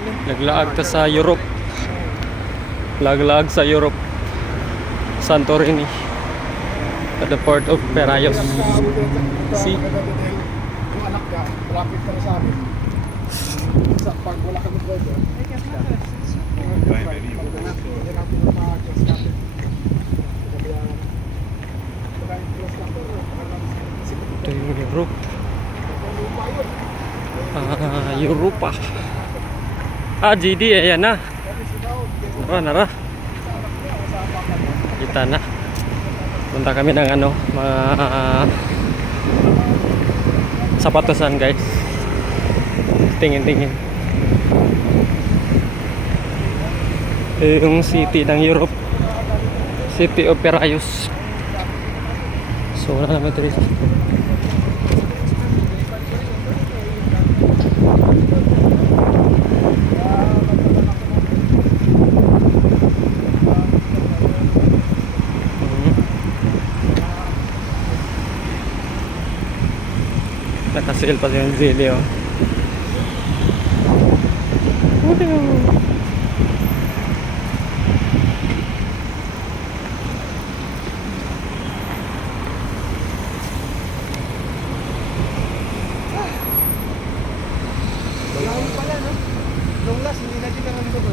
Naglaag ta sa Europe. Laglag sa Europe. Santorini. At the port of Piraeus. See? Yung anak ka, lapit ka na sa amin. Sa pag wala kami driver. Ito yung Europe. Europa. GD, ayan na. Nara. Kita na. Punta kami ng ano, mga sapatosan guys. Tingin-tingin. Yung city ng Europe. City of Piraeus. So wala naman ito rin. Nakasil pa yung zili, oh. Wala pala, no? Nung last, hindi natin ka nandito.